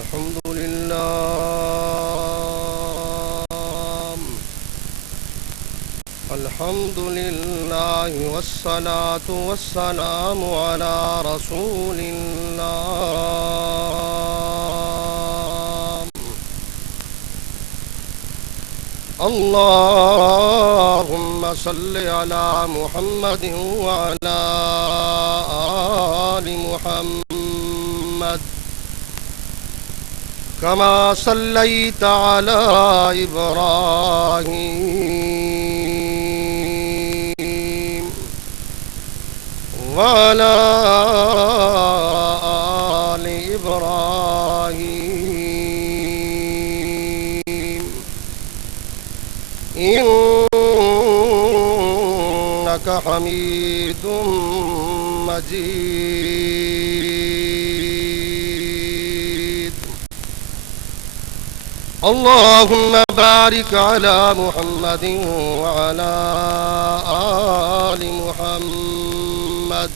الحمد لله الحمد لله والصلاة والسلام على رسول الله اللهم صل على محمد وعلى آل محمد كما صليت على إبراهيم وعلى آل إبراهيم إنك حميد مجيد اللهم بارك على محمد وعلى آل محمد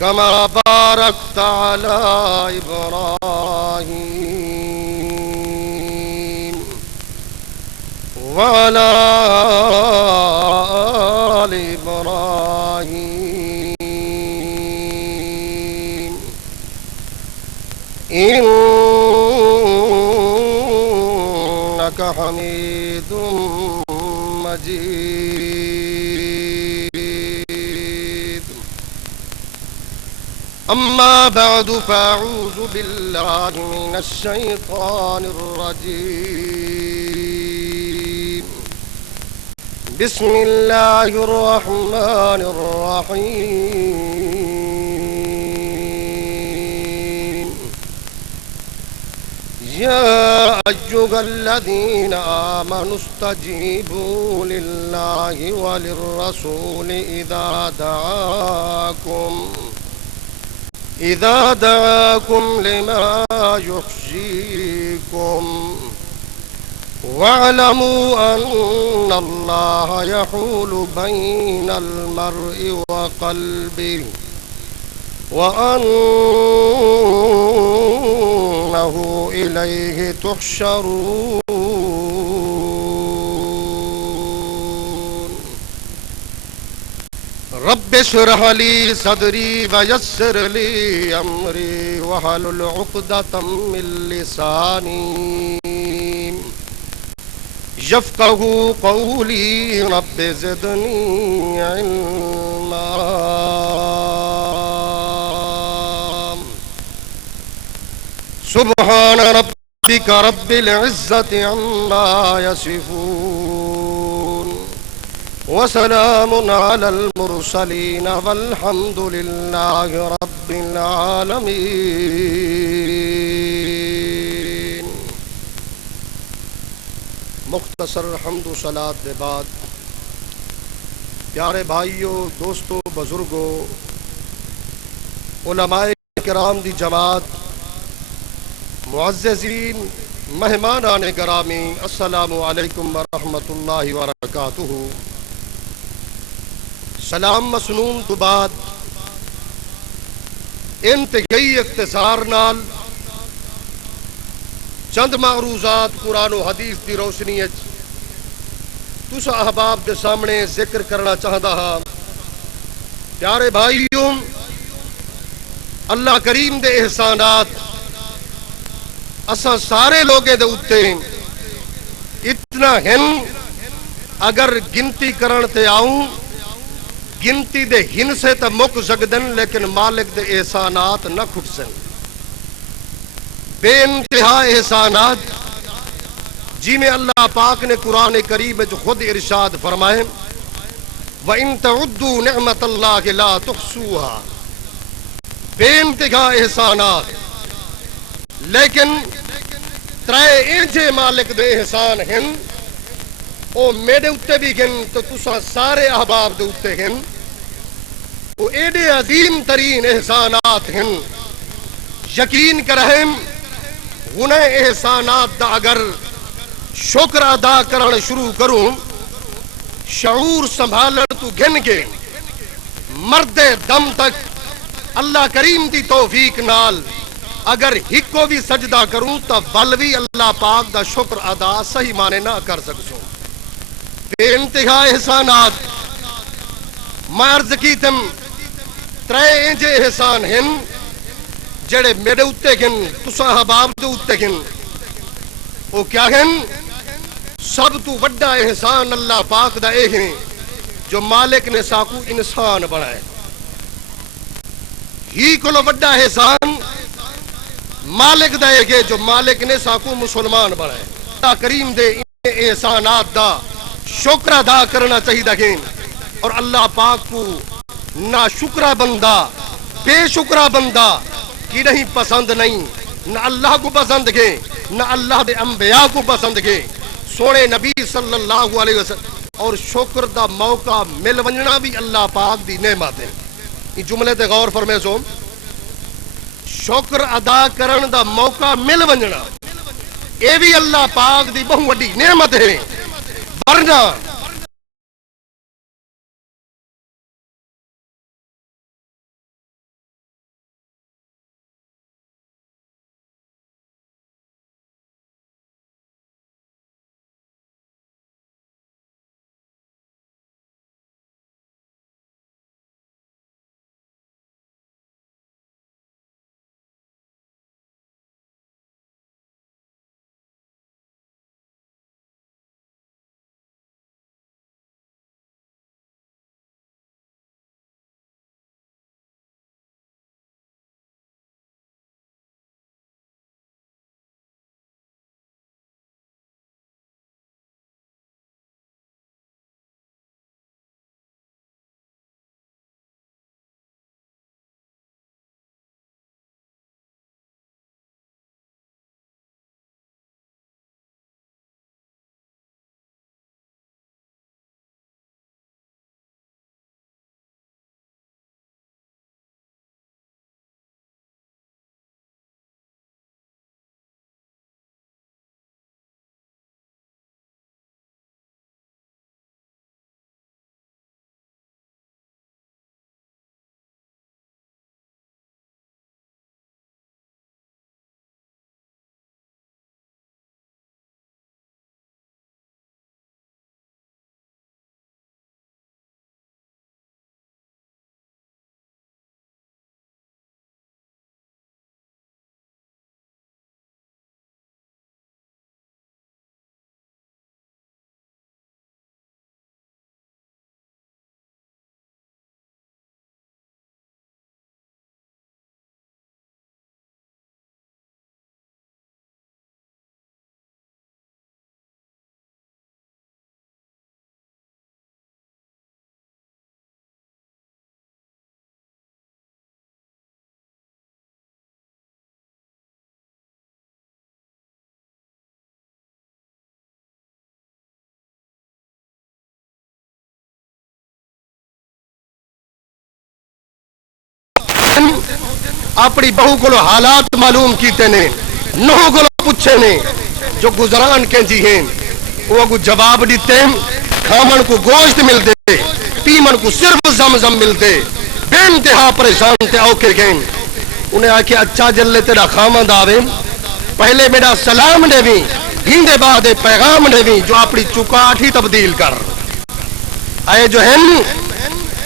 كما باركت على إبراهيم وعلى آل إبراهيم إنك حميد مجيد أما بعد فأعوذ بالله من الشيطان الرجيم بسم الله الرحمن الرحيم يا أيها الذين آمنوا استجيبوا لله وللرسول إذا دعاكم لما يحييكم واعلموا أن الله يحول بين المرء وقلبه وأنه إليه تحشرون رب اشرح لي صدري ويسر لي أمري واحلل عقدة من لساني يفقه قولي رب زدني علما سبحان ربك رب العزة عما يصفون وسلام على المرسلين والحمد لله رب العالمين مختصر حمد و صلات دے بعد پیارے بھائیوں دوستوں بزرگوں علماء کرام دی جماعت معززین مہمانان گرامی السلام علیکم ورحمۃ اللہ وبرکاتہ سلام مسنون تو بعد انتہائی اختصار نال چند معروضات قرآن و حدیث دی روشنی تسا احباب دے سامنے ذکر کرنا چاہتا ہاں پیارے بھائیوں اللہ کریم دے احسانات اساں سارے لوگے دے اتے اتنا ہن اگر گنتی کرن تے آؤں گنتی دے ہن سے تا مک زگدن لیکن مالک دے احسانات نہ کھٹ سن بے انتہا احسانات جی میں اللہ پاک نے قرآن کریم جو خود ارشاد فرمائے وَإِن تَعُدُّوا نِعْمَةَ اللَّهِ لَا تُحْصُوهَا بے انتہا احسانات لیکن ترائے انجے مالک دے احسان ہن او میرے اتے بھی گن تو تسا سارے احباب دے اتے گن او ایڈے عظیم ترین احسانات ہن یقین کرہم انہیں احسانات دا اگر شکر ادا کرنا شروع کروں شعور سنبھالن تو گن کے مرد دم تک اللہ کریم دی توفیق نال اگر ہک کو بھی سجدہ کروں تو ولوی اللہ پاک دا شکر ادا صحیح معنی نہ کر سکسوں. بے انتہا احسانات میں عرض کی تم ترے انجے احسان ہن جڑے میرے اتے گن تسا احباب دے اتے گن. وہ کیا ہن؟ سب تو وڈا احسان اللہ پاک دا اے ہیں جو مالک نے ساکو انسان بنائے. ہی کلو وڈا احسان مالک دا اے گے جو مالک نے ساکو مسلمان بنائے. اللہ کریم دے احسانات دا شکر ادا کرنا چاہیے دکھیں. اور اللہ پاک کو نہ شکرہ بندہ بے شکرہ بندہ کی نہیں پسند نہیں، نہ اللہ کو پسند گے نہ اللہ دے انبیاء کو پسند گے. سونے نبی صلی اللہ علیہ وسلم اور شکر دا موقع مل ونجنا بھی اللہ پاک دی نعمت ہے. یہ جملے تے غور فرمائے سو. شکر ادا کرن دا موقع مل ونجنا اے بھی اللہ پاک دی بہت وڈی نعمت ہے. ورنہ اپنی بہو کو حالات معلوم کیتے نے نوہ کو پوچھے نے جو گزران کے جی ہیں وہ کو جواب دیتے کھامن کو گوشت مل دے پیمن کو صرف زمزم مل دے بے انتہا پریشان تے اوکے گئیں. انہیں آکے اچھا جلے تیرا خامد آوے پہلے میرا سلام دے بھی ہندے بعد پیغام دے بھی جو اپنی چکاٹ ہی تبدیل کر آئے جو ہیں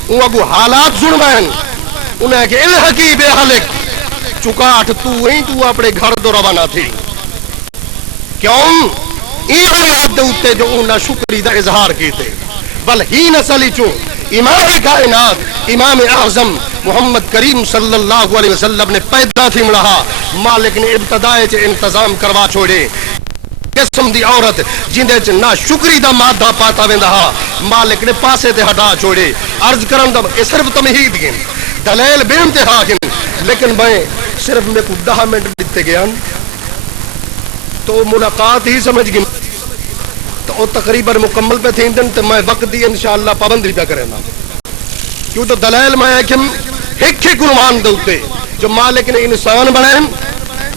وہ کو حالات سنوائیں. انہیں کہ الحقی بے حلق چکاٹ تو ہی تو اپنے گھر دو روانہ تھی کیوں ایمان دوتے جو انہا شکری دا اظہار کیتے بل ہی نسلی چوں امام کائنات امام اعظم محمد کریم صلی اللہ علیہ وسلم نے پیدا تھی مڑہا مالک نے ابتدائے چے انتظام کروا چھوڑے قسم دی عورت جندے چے نہ شکری دا مادہ پاتا ویندہا مالک نے پاسے تے ہٹا چھوڑے. عرض کرن دا صرف تمہید گئن دلیل بے انتہا گئن لیکن میں صرف میں کو 10 منٹ دیتے گیا تو ملاقات ہی سمجھ گئن تو تقریباً مکمل پہ تھیں دن تو میں وقت دی انشاءاللہ پابندی پہ کریں کیوں تو دلائل میں ہے کہ ایک عنوان دوتے جو مالک نے انسان بنائے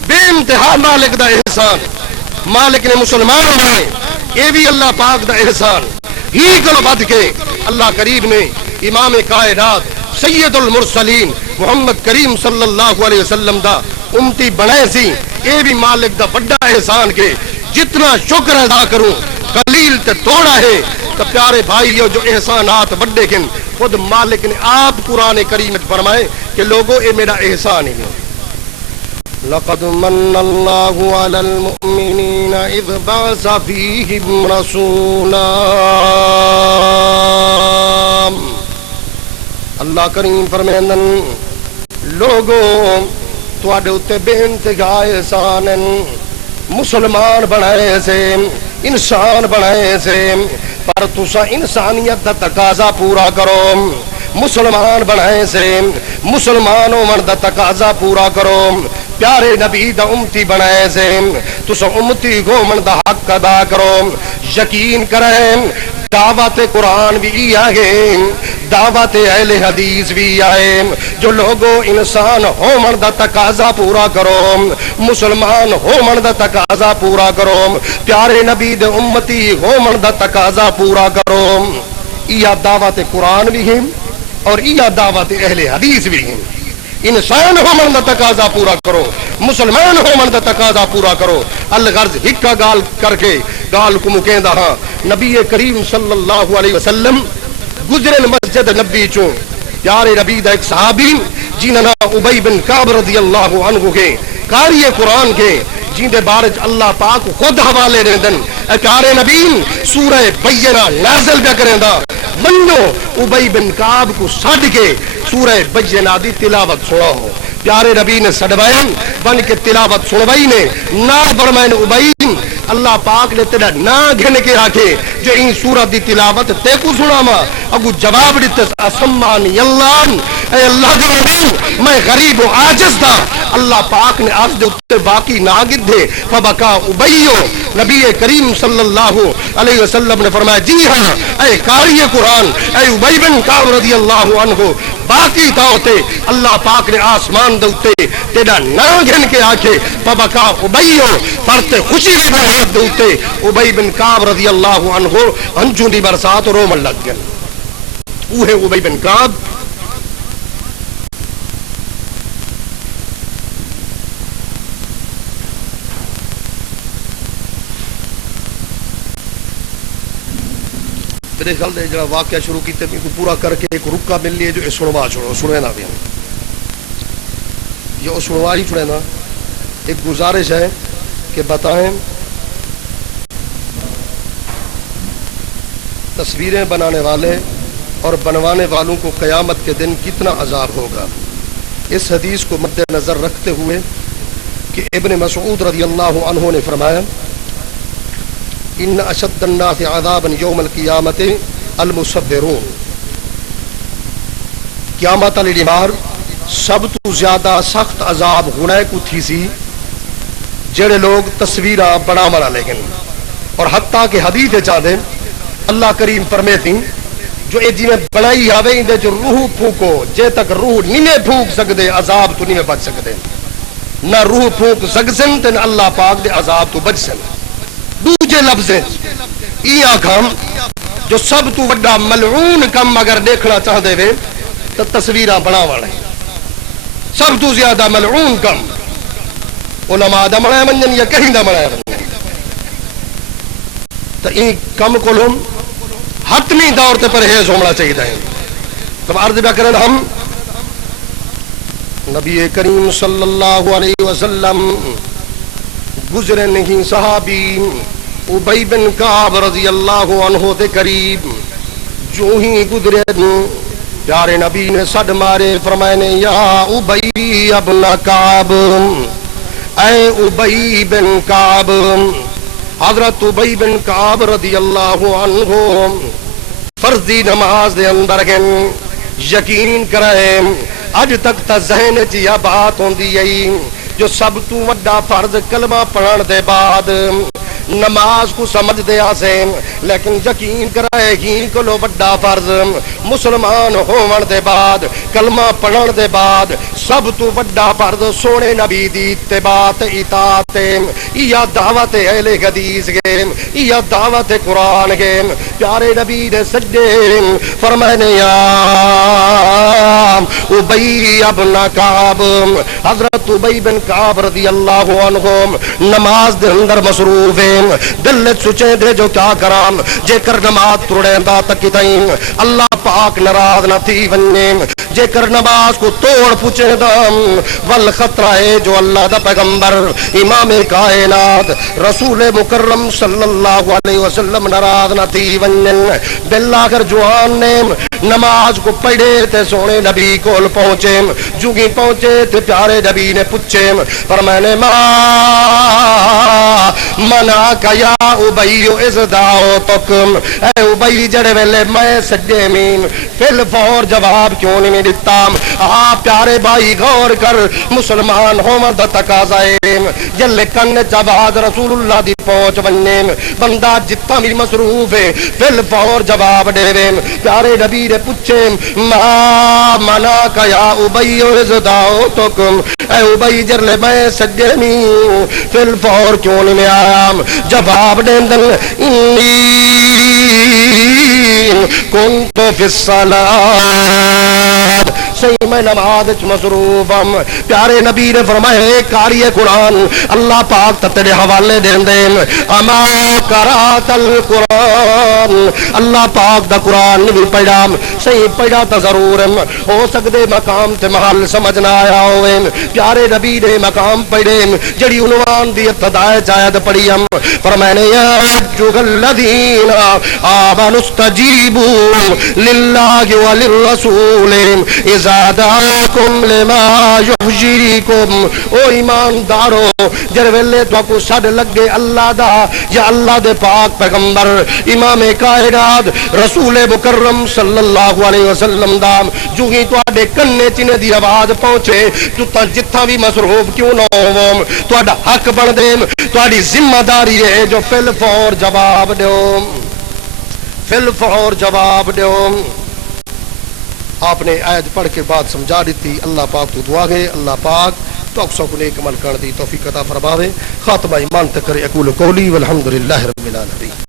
بے انتہا مالک دا احسان مالک نے مسلمان بنائے یہ بھی اللہ پاک دا احسان ہی کلو بد کے اللہ کریم نے امام کائنات سید المرسلین محمد کریم صلی اللہ علیہ وسلم دا امتی بنائے سی یہ بھی مالک دا بڑا احسان کے جتنا شکر ادا کروں قلیل تے تھوڑا ہے تو پیارے بھائیو جو احسانات بڑے کن خود مالک نے آپ قرآن کریم میں فرمائے کہ لوگوں یہ میرا احسان ہی نہیں لقد من اللہ علی المؤمنین اذ بعث فیہم رسولا اللہ کریم فرمیندن لوگوں تواڈے اتے بے انتہا احسان مسلمان بنائے سے انسان بنائے سے پر تسا انسانیت دا تقاضا پورا کرو مسلمان بنائے سے مسلمان ہومن دا تقاضا پورا کرو پیارے نبی دا امتی بنائے سے تسا امتی ہومن دا حق ادا کرو یقین کریں دعوت قرآن بھی آئے دعوت اہل حدیث بھی آئے جو لوگوں انسان ہومن دا تقاضا پورا کرو مسلمان ہومن دا تقاضا پورا کرو پیارے نبی دے امتی ہومن دا تقاضا پورا کرو یہ دعوت قرآن بھی ہیں اور یہ دعوت اہل حدیث بھی ہیں انسان ہومن دا تقاضا پورا کرو مسلمان ہومن دا تقاضا پورا کرو الغرض ہکا گال کر کے گال کو مکیندہ ہاں نبی کریم صلی اللہ علیہ وسلم گزرن مسجد نبی چوں پیارے نبی دا ایک صحابی جنہا عبی بن کعب رضی اللہ عنہ کے قاری قرآن کے جن دے بارج اللہ پاک خود حوالے رہندن پیارے نبی سورہ بینہ نازل بیا کرندہ منو عبی بن کعب کو سڑ کے سورہ بینہ دی تلاوت سنا ہو پیارے نبی نے سڑوائن بن کے تلاوت سنوائی نے نا برمائن عبی اللہ پاک نے تیرا نا گھن کے آکے جو ان سورت دی تلاوت تے کو سنا ما اگو جواب دیتے اسمانی اللہ اے اللہ دی نبی میں غریب و عاجز دا اللہ پاک نے آج دے اتے باقی ناگد دے فبکا عبیو نبی کریم صلی اللہ علیہ وسلم نے فرمایا جی ہاں اے قاری قرآن اے عبی بن کعب رضی اللہ عنہ باقی تاؤتے اللہ پاک نے آسمان دے اتے تیرا نا گھن کے آکے فبکا عبیو پرتے خوشی بھی بہت دے اتے عبی بن کعب رضی اللہ عنہ انجوں دی برسات رومن لگ گئے وہ ہے عبی بن کعب میرے خیال دے جڑا واقعہ شروع کیتے کو پورا کر کے ایک رکا مل لیے جو سنوا چھوڑو سنے نہ بھی یہ سنوا ہی چھوڑے نا ایک گزارش ہے کہ بتائیں تصویریں بنانے والے اور بنوانے والوں کو قیامت کے دن کتنا عذاب ہوگا اس حدیث کو مد نظر رکھتے ہوئے کہ ابن مسعود رضی اللہ عنہ نے فرمایا ان اشد الناس عذابا یوم القیامت المصورون قیامت علی دیوار سب تو زیادہ سخت عذاب ہونے کو تھی سی جڑے لوگ تصویرہ بنا منا لیکن اور حتیٰ کہ حدیث چاہتے اللہ کریم فرمیتی جو اے جی میں بنائی آوے اندے جو روح پھونکو جے تک روح نہیں پھونک سکتے عذاب تو نہیں بچ سکتے نہ روح پھونک سکسن تے نہ اللہ پاک دے عذاب تو بچ سن دوجے لفظ ای آکھام جو سب تو بڑا ملعون کم اگر دیکھنا چاہتے ہوئے تو تصویرہ بنا والے سب تو زیادہ ملعون کم علماء دا بنایا منجن یا کہیں دا بنایا منجن تو این کم کو لوں حتمی دور تے پرہیز ہونا چاہیے دائیں تب عرض بیا کرن ہم نبی کریم صلی اللہ علیہ وسلم گزرے نہیں صحابی عبی بن کعب رضی اللہ عنہ دے قریب جو ہی گزرے پیارے نبی نے صد مارے فرمائنے یا عبی ابن کعب اے عبی بن کعب حضرت عبی بن کعب رضی اللہ عنہ فرضی نماز دے اندر گن یقین کریں اج تک تا ذہن چیا بات ہوندی ہے جو سب تو وڈا فرض کلمہ پڑھن دے بعد نماز کو سمجھ دے آسے لیکن یقین کرائے ہی کلو بڑا فرض مسلمان ہون دے بعد کلمہ پڑھن دے بعد سب تو بڑا فرض سونے نبی دی اتباع اطاعت یا دعوت اہل حدیث گے یا دعوت قرآن گے پیارے نبی نے سجدے فرمانے یا عبی ابن کعب حضرت حضرت ابی بن کعب رضی اللہ عنہ نماز دے اندر مصروف ہیں، دل سوچے دے جو کیا کرام جے کر نماز توڑے دا تک تائیں اللہ پاک ناراض نہ تھی وننے، جے کر نماز کو توڑ پوچھے دا ول خطرہ ہے جو اللہ دا پیغمبر امام کائنات رسول مکرم صلی اللہ علیہ وسلم ناراض نہ تھی ونن۔ بالآخر جوان نے نماز کو پڑھے تے سونے نبی کول پہنچے، جو ہی پہنچے تے پیارے نبی نے پوچھے فرمانے ما منعک یا ابی اذ دعوتکم، اے ابی جڑے ویلے میں سجدے میں فل فور جواب کیوں نہیں دیتا؟ پیارے بھائی غور کر، مسلمان ہومن دا تقاضا ہے جل کن جواد رسول اللہ دی پہنچ وننے بندہ جتنا بھی مصروف ہے فل فور جواب دے وے۔ پیارے نبی نے پوچھے ما منعک یا ابی اذ دعوتکم، اے ابی جرلے میں سجدے میں فل فور کیوں نہیں میں آیا؟ جواب دے دل انی کنت فی الصلاۃ، صحیح میں نماز مصروف ہم۔ پیارے نبی نے فرمایا اے قاری قرآن اللہ پاک تیرے حوالے دین دے اما قرات القرآن، اللہ پاک دا قرآن بھی پڑھا، صحیح پڑھا تو ضرور ہو سکتے مقام تے محل سمجھ نہ آیا ہوئے۔ پیارے نبی نے مقام پڑھے جڑی عنوان دی ابتدائے چاہت پڑھی ہم فرمانے یا ایھا الذین آمنوا استجیبوا للہ وللرسول اذا دعاکم لما یحییکم، او ایماندارو جر ویلے تو کو سڈ لگے اللہ دا یا اللہ دے پاک پیغمبر امام کائنات رسول مکرم صلی اللہ علیہ وسلم دا جو ہی تواڈے کنے چنے دی آواز پہنچے تو جتھا بھی مصروف کیوں نہ ہو تواڈا حق بن دے، تواڈی ذمہ داری ہے جو فل فور جواب دیو، فل فور جواب دیو۔ آپ نے آیت پڑھ کے بعد سمجھا دیتی۔ اللہ پاک تو دعا گئے اللہ پاک تو اکثر کو نیک عمل کر دی توفیق عطا فرماوے۔ خاتمہ ایمان تک کرے اقول قولی والحمدللہ رب العالمین۔